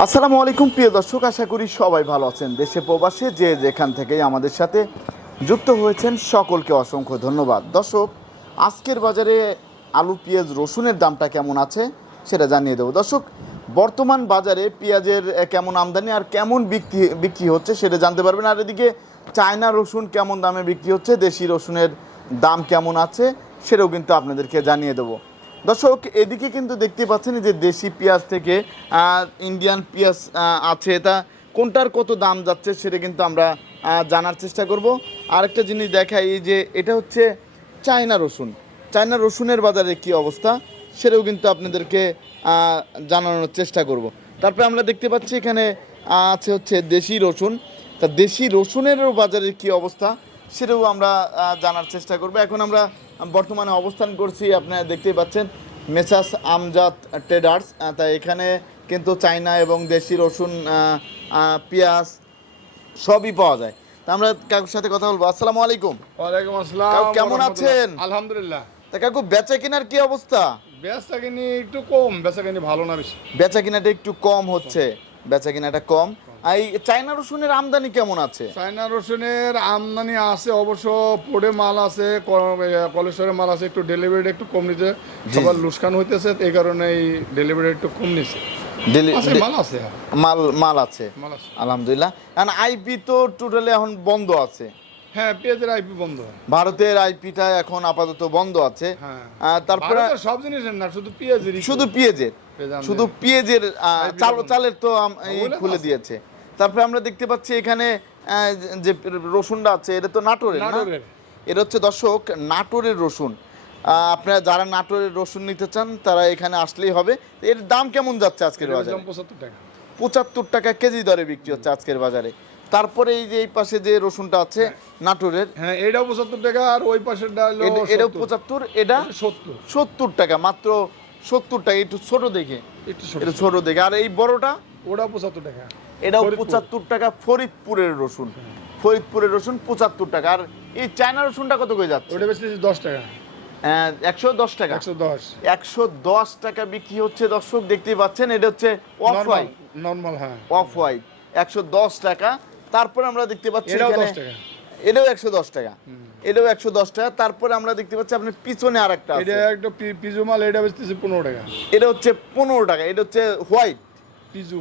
আসসালামু আলাইকুম প্রিয় দর্শক, আশা করি সবাই ভালো আছেন। দেশে প্রবাসে যে যেখান থেকেই আমাদের সাথে যুক্ত হয়েছেন সকলকে অসংখ্য ধন্যবাদ। দর্শক, আজকের বাজারে আলু, পেঁয়াজ, রসুনের দামটা কেমন আছে সেটা জানিয়ে দেবো। দর্শক, বর্তমান বাজারে পেঁয়াজের কেমন আমদানি আর কেমন বিক্রি হচ্ছে সেটা জানতে পারবেন। আর এদিকে চায়না রসুন কেমন দামে বিক্রি হচ্ছে, দেশি রসুনের দাম কেমন আছে সেটাও কিন্তু আপনাদেরকে জানিয়ে দেবো। দর্শক, এদিকে কিন্তু দেখতে পাচ্ছেন যে দেশি পেঁয়াজ থেকে ইন্ডিয়ান পেঁয়াজ আছে, তা কোনটার কত দাম যাচ্ছে সেটা কিন্তু আমরা জানার চেষ্টা করব। আরেকটা জিনিস দেখাই, এই যে এটা হচ্ছে চায়না রসুন, চায়না রসুনের বাজারে কি অবস্থা সেটাও কিন্তু আপনাদেরকে জানানোর চেষ্টা করব। তারপরে আমরা দেখতে পাচ্ছি এখানে আছে হচ্ছে দেশি রসুন, তা দেশি রসুনেরও বাজারের কি অবস্থা সেটাও আমরা জানার চেষ্টা করব। এখন আমরা বর্তমানে অবস্থান করছি, আপনারা দেখতেই পাচ্ছেন মেসাস আমজাদ ট্রেডার্স। তাই এখানে কিন্তু চায়না এবং দেশি রসুন, পেঁয়াজ সবই পাওয়া যায়। তা আমরা কাকুর সাথে কথা বলবো। আসসালামু আলাইকুম। ওয়ালাইকুম আসসালাম। কাকু কেমন আছেন? আলহামদুলিল্লাহ। তা কাকু বেচা কেনার কি অবস্থা? বেচা কিনি একটু কম, বেচা কিনি ভালো না বেশি। বেচা কেনাটা একটু কম হচ্ছে, বেচা কেনাটা কম। এই চায়না রসুনের আমদানি কেমন আছে? চায়না রসুনের আমদানি আছে অবশ্য, পোড়ে মাল আছে, কলেশ্বরের মাল আছে, একটু ডেলিভারি একটু কম নিচ্ছে, সবার লুসকান হইতেছে, এই কারণে এই ডেলিভারি একটু কম নিচ্ছে। মাল আছে, মাল আছে আলহামদুলিল্লাহ। কারণ আইপি তো টোটালি এখন বন্ধ আছে। হ্যাঁ, পেঁয়াজের আইপি বন্ধ, ভারতের আইপিটা এখন আপাতত বন্ধ আছে। তারপরে সব জিনিসের না, শুধু পেঁয়াজের, শুধু পেঁয়াজের চালের তো খুলে দিয়েছে। তারপরে আমরা দেখতে পাচ্ছি এখানে যে রসুনটা আছে এটা তো নাটোরের। এটা হচ্ছে দর্শক নাটোরের রসুন। আপনারা যারা নাটোরের রসুন নিতে চান তারা এখানে আসলেই হবে। এর দাম কেমন যাচ্ছে আজকের বাজারে? 75 টাকা। 75 টাকা কেজি দরে বিক্রি হচ্ছে আজকের বাজারে। তারপরে এই যে এই পাশে যে রসুনটা আছে নাটোরের, হ্যাঁ এটাও 75 টাকা, আর ওই পাশেরটা হলো এটাও 75, এটা 70 টাকা, মাত্র 70 টাকা। একটু ছোট দেখে, একটু ছোট দেখে। আর এই বড়টা ওটা 75 টাকা, এটাও 75 টাকা। ফরিদপুরের রসুন, ফরিদপুরের রসুন 75 টাকা। আর এই চায়না রসুনটা কত করে যাচ্ছে? ওটা বেশি 10 টাকা, 110 টাকা, 110 টাকা বিক্রি হচ্ছে। দর্শক দেখতেই পাচ্ছেন, এটা হচ্ছে অফ হোয়াইট, নরমাল, হ্যাঁ অফ হোয়াইট 110 টাকা। তারপরে আমরা দেখতে পাচ্ছি এটাও 10 টাকা, এটাও 110 টাকা, এটাও 110 টাকা। তারপরে আমরা দেখতে পাচ্ছি আপনার পিছনে আরেকটা আছে, এটা একটা পিজু মাল, এটা বেচতেছে 15 টাকা। এটা হচ্ছে 15 টাকা, এটা হচ্ছে হোয়াইট পিজু,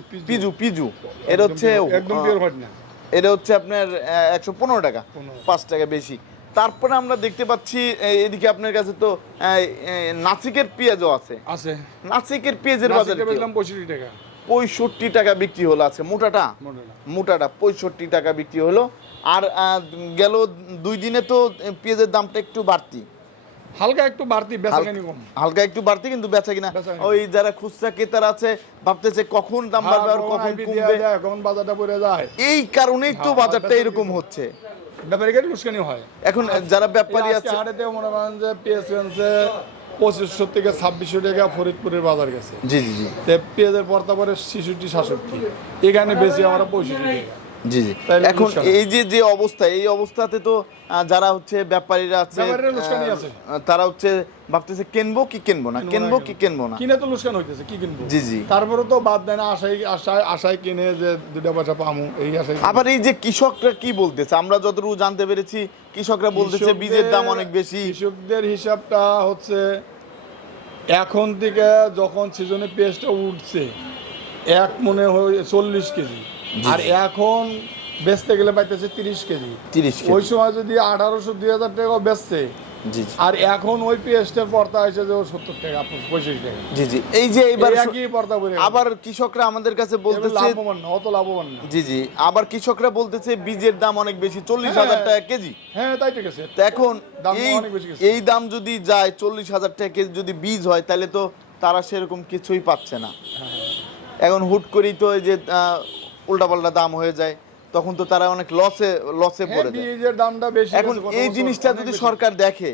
পিজু। এটা হচ্ছে একদম পিওর হোয়াইট না, এটা হচ্ছে আপনার 115 টাকা, 5 টাকা বেশি। তারপরে আমরা দেখতে পাচ্ছি এদিকে আপনার কাছে তো নাসিকের পেঁয়াজও আছে। নাসিকের পেঁয়াজের বাজারে বেচলাম 65 টাকা, 65 টাকা বিক্রি হলো। আছে মোটাটা 65 টাকা বিক্রি হলো। আর গেল 2 দিনে তো পেঁয়াজের দামটা একটু বাড়তি, হালকা একটু বাড়তি, বেচাকেনি কম, হালকা একটু বাড়তি, কিন্তু বেচা কিনা ওই যারা খুচরা ক্রেতারা আছে ভাবতেছে কখন দাম বাড়বে আর কখন কমবে, কখন বাজারটা পড়ে যায়। এই কারণেই তো বাজারটা এরকম হচ্ছে, ব্যাপারীদের লুসকানি হয়। এখন যারা ব্যাপারী আছে হাটেতে মনে করেন যে পেঁয়াজ কিনছে 2500 থেকে 2600 টাকা ফরিদপুরের বাজার গেছে। জি। পেঁয়াজের পর্তা পরে 66-67, এখানে বেশি আমরা 65 টাকা। জি। এখন এই যে অবস্থা, এই অবস্থাতে তো যারা হচ্ছে ব্যাপারীরা আছে তারা হচ্ছে ভাবতেছে কিনবো কি কিনবো না, কিনে তো লুসকান হইতেছে, কি কিনবো। জি। তারপরে তো বাদ দেয় না, আশায় কিনে যে 2 পয়সা পামু, এই আশায়। আবার এই যে কৃষকরা কি বলতেছে, আমরা যতটুকু জানতে পেরেছি কৃষকরা বলতেছে বীজের দাম অনেক বেশি। কৃষকদের হিসাবটা হচ্ছে এখন থেকে যখন সিজনে পেঁয়াজটা উঠছে 1 মনে হয় 40 কেজি, আর এখন বেচতে গেলে পাইতেছে 30 কেজি। ওই সময় যদি 1800-2000 টাকা বেচছে, আর এখন ওই পেঁয়াজটার পর্তা এসে যে 70 টাকা 65 টাকা। জি। এই যে এবার একই পর্তা করে আবার কৃষকরা আমাদের কাছে বলতেছে লাভবান না, অত লাভবান না। জি। আবার কৃষকরা বলতেছে বীজের দাম অনেক বেশি, 40,000 টাকা কেজি। হ্যাঁ তাই ঠিক আছে। তো এখন এই দাম যদি যায় 40,000 টাকা কেজি যদি বীজ হয়, তাহলে তো তারা সেরকম কিছুই পাচ্ছে না। এখন হুট করেই তো এই যে উল্টাপাল্টা দাম হয়ে যায়, তখন তো তারা অনেক লসে পড়ে যায়। বীজের দামটা বেশি। এখন এই জিনিসটা যদি সরকার দেখে,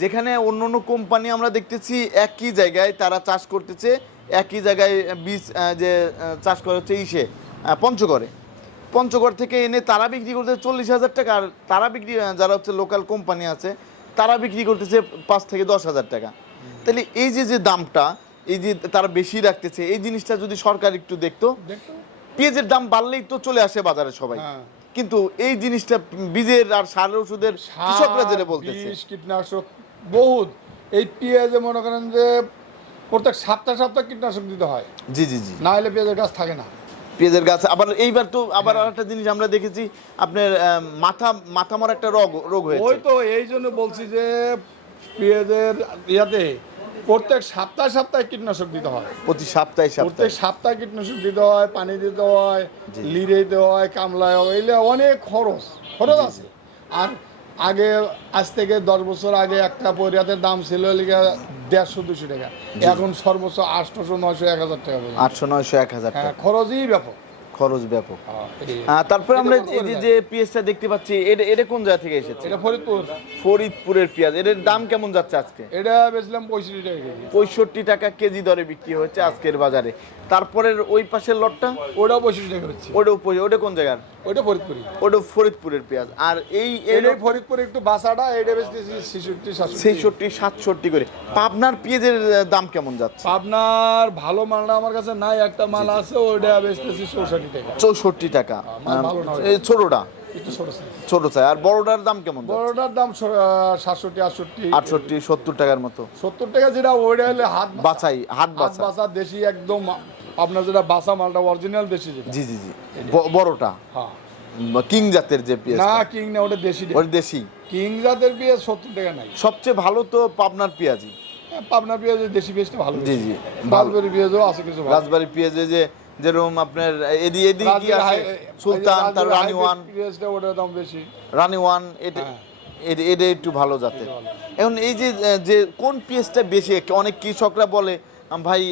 যেখানে অন্য কোম্পানি আমরা দেখতেছি একই জায়গায় তারা চাষ করতেছে, একই জায়গায় বীজ যে চাষ করা হচ্ছে পঞ্চগড় থেকে এনে তারা বিক্রি করতেছে 40,000 টাকা, আর তারা যারা হচ্ছে লোকাল কোম্পানি আছে তারা বিক্রি করতেছে 5 থেকে 10,000 টাকা। তাহলে এই যে দামটা, এই যে তারা বেশি রাখতেছে, এই জিনিসটা যদি সরকার একটু দেখতো, দেখতো পেঁয়াজের দাম বাড়লেই তো চলে আসে বাজারে সবাই, হ্যাঁ। কিন্তু এই জিনিসটা বীজের আর সারের ওষুধের কৃষকরা যেটা বলতেছে, বিষ, কীটনাশক বহুত, এই পেঁয়াজে মনে করেন যে প্রত্যেক সপ্তাহে কীটনাশক দিতে হয়, জি জি জি, না হলে পেঁয়াজের গাছ থাকে না। পেঁয়াজের গাছ আবার এইবার তো আবার আরেকটা জিনিস আমরা দেখেছি, আপনার মাথা মরা একটা রোগ ওই হয়েছে। তো এই জন্য বলছি যে পেঁয়াজের ইয়াতে প্রত্যেক সপ্তাহে কীটনাশক দিতে হয়, প্রতি সপ্তাহে প্রত্যেক সপ্তাহে কীটনাশক দিতে হয়, পানি দিতে হয়, জি। লিরে দিতে হয়, কামলায় এগুলো অনেক খরচ আছে। আর আগে আজ থেকে 10 বছর আগে একটা পরিয়াতের দাম ছিল 150-200 টাকা, এখন সর্বোচ্চ 800-900 1000 টাকা পর্যন্ত। 800-900-1000 হ্যাঁ, টাকা খরচই ব্যাপক। খরচ ব্যাপক। এই তারপরে আমরা এটা এই যে পেঁয়াজটা দেখতে পাচ্ছি, এটা কোন জায়গা থেকে এসেছে? এটা ফরিদপুর, ফরিদপুরের পেঁয়াজ। এর দাম কেমন যাচ্ছে আজকে? এটা বেচলাম 65 টাকা কেজি। 65 টাকা কেজি দরে বিক্রি হচ্ছে আজকের বাজারে। তারপরের ওই পাশের লটটা, ওটাও 65 টাকা হচ্ছে, ওটা কোন জায়গার? ওটা ফরিদপুরি। ওটা ফরিদপুরের পেঁয়াজ। আর এই এটা ফরিদপুর একটু বাসাটা, এটা বেচতেছি 66-67 করে। পাবনার পেঁয়াজের দাম কেমন যাচ্ছে? আপনার ভালো মালটা আমার কাছে নাই, একটা মাল আছে ওটা বেচতেছি 64 টাকা। 64 টাকা। মাল ভালো না, এই ছোটটা, একটু ছোট size। ছোট চাই। আর বড়টার দাম কেমন যাচ্ছে? বড়টার দাম 67-68 68-70 টাকার মতো। 70 টাকা, যেটা ওইটা হলে হাত বাছাই, হাট হাত বাছা। বাসা দেশি একদম, আপনার যেটা বাসা মালটা অরিজিনাল দেশি যেটা। জি জি জি, বড়টা হ্যাঁ, কিং জাতের যে পেঁয়াজ, না কিং না, ওটা দেশি। ওই দেশি। কিং জাতের পেঁয়াজ 70 টাকা নাই। সবচেয়ে ভালো তো পাবনার পেঁয়াজই। পাবনা পেঁয়াজ দেশি পেঁয়াজটা ভালো। জি জি, বালবেরি পেঁয়াজও আছে কিছু ভালো। রাজবাড়ি পেঁয়াজে যে যেরকম আপনার এদিকে কি আছে, সুলতান, তার রানী ওয়ান, পেঁয়াজটা ওটার দাম বেশি। রানী ওয়ান, এটা হ্যাঁ। এটা একটু ভালো জাতের। এখন এই যে যে কোন পেঁয়াজটা বেশি, অনেক কৃষকরা বলে ভাই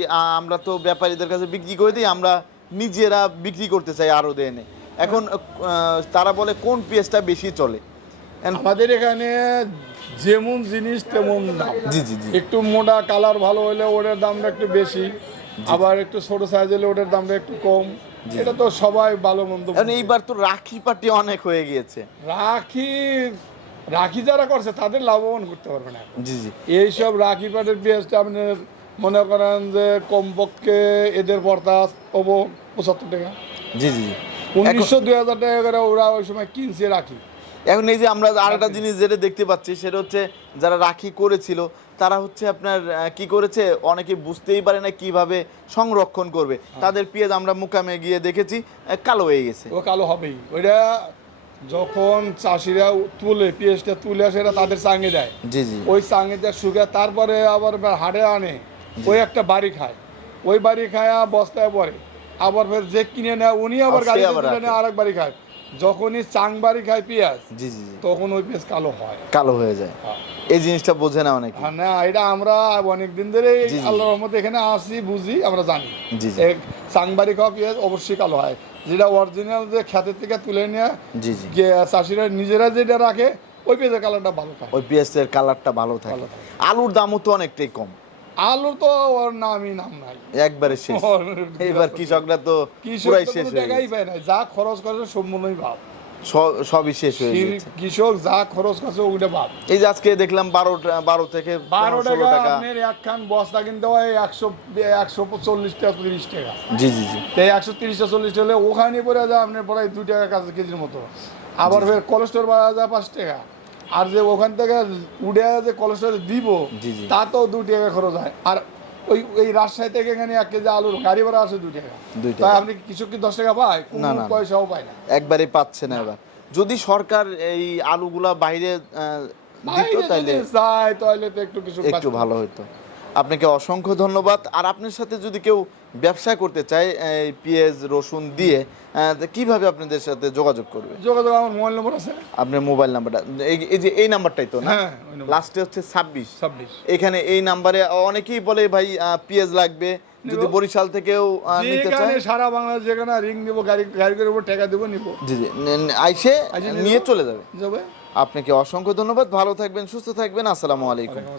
আমরা তো ব্যাপারীদের কাছে বিক্রি করে দিই, আমরা নিজেরা বিক্রি করতে চাই আরো এনে। এখন তারা বলে কোন পেঁয়াজটা বেশি চলে? আমাদের এখানে যেমন জিনিস তেমন দাম। জি জি জি, একটু মোটা কালার ভালো হলে ওটার দামটা একটু বেশি, আবার একটু ছোট সাইজ হলে ওটার দামটা একটু কম। এটা তো সবাই ভালো মন্দ। এখন এইবার তো রাখি পাটি অনেক হয়ে গিয়েছে। রাখি যারা করছে তাদের লাভবান করতে পারবে না। জি জি, এইসব রাখি পাটের পেঁয়াজটা আপনার মনে করেন যে কমপক্ষে এদের পড়তাস 75 টাকা, জি জি জি। 1900-2000 টাকা করে ওরা ওই সময় কিনছে রাখি। এখন এই যে আমরা আরেকটা জিনিস যেটা দেখতে পাচ্ছি, সেটা হচ্ছে যারা রাখি করেছিল তারা হচ্ছে আপনার কি করেছে, অনেকে বুঝতেই পারে না কিভাবে সংরক্ষণ করবে। তাদের পেঁয়াজ আমরা মুকামে গিয়ে দেখেছি কালো হয়ে গেছে। ও কালো হবেই, ওইটা যখন চাষিরা তুলে পেঁয়াজটা তুলে আসে এরা তাদের চাঙে দেয়, জি জি, ওই চাঙেটা শুকে তারপরে আবার হাটে আনে, ওই একটা বাড়ি খায়, ওই বাড়ি খায় বস্তায় পরে, আবার ফের যে কিনে নেয় উনি আবার সে গাড়িতে আবার তুলে রাখে। নেয় আরেক বাড়ি খায়। যখনই চাং বাড়ি খায় পেঁয়াজ, জি জি জি, তখন ওই পেঁয়াজ কালো হয়। কালো হয়ে যায়। হ্যাঁ। এই জিনিসটা বোঝে না অনেকে। হ্যাঁ, না এটা আমরা অনেকদিন ধরে জি, জি। আল্লাহর রহমতে এখানে আসি, বুঝি, আমরা জানি। জি জি, চাংবাড়ি খাওয়া পেঁয়াজ অবশ্যই কালো হয়, যেটা অরিজিনাল যে ক্ষেতের থেকে তুলে নিয়ে জি জি, চাষিরা নিজেরা যেটা রাখে ওই পেঁয়াজের কালারটা ভালো থাকে। ওই পেঁয়াজের কালারটা ভালো থাকে। ভালো থাকে। আলুর দামও তো অনেকটাই কম, আলুর তো ওর নামই নাম নাই, একবারে শেষ। এইবার কৃষকরা তো কৃষক পুরাই তো শেষ কোনো হয়ে টাকাই গেছে। পায় না, যা খরচ করে সম্পূর্ণই ভাব। সবই শেষ হয়ে গেছে। কৃষক যা খরচ করছে ওইটা ভাব। এই যে আজকে দেখলাম 12 থেকে 12 16 টাকা টাকা। আপনার একখান বস্তা কিনতে হয় 140 টাকা 30 টাকা। জি জি জি, এই 130-40 হলে ওখানে পড়ে যায় আপনার প্রায় 2 টাকা কাছে কেজির মতো। আবার ফের কোলেস্টোর বাড়া যায় 5 টাকা, আর যে ওখান থেকে উড়ে যে কোলেস্টোর দিব জি জি, তাতেও 2 টাকা খরচ হয়। আর ওই রাজশাহী থেকে এখানে 1 কেজি আলুর গাড়ি ভাড়া আসে 2 টাকা। 2 তাই টাকা আপনি কৃষক কি 10 টাকা পায়? না, কোনো না। পয়সাও পায় না। একবারে পাচ্ছে না। এবার যদি সরকার এই আলুগুলা বাইরে দিত তাহলে যায় তাহলে তো একটু কিছু একটু ভালো হতো। আপনাকে অসংখ্য ধন্যবাদ। আর আপনার সাথে যদি কেউ ব্যবসা করতে চায় এই পেঁয়াজ রসুন দিয়ে, তো কিভাবে আপনাদের সাথে যোগাযোগ করবে? যোগাযোগ আমার মোবাইল নম্বর আছে। আপনার মোবাইল নাম্বারটা এই যে এই নাম্বারটাই তো না? হ্যাঁ, ওই নম্বর। লাস্টে হচ্ছে 26। 26। এখানে এই নাম্বারে অনেকেই বলে ভাই পেঁয়াজ লাগবে, যদি বরিশাল থেকেও নিতে চায়, যেখানে সারা বাংলাদেশ যেখানে রিং নিব, গাড়ি করে উপর টাকা দেবো, নিব। জি জি, আইসে আইসে নিয়ে চলে যাবে। যাবে। আপনাকে অসংখ্য ধন্যবাদ। ভালো থাকবেন, সুস্থ থাকবেন। আসসালামু আলাইকুম।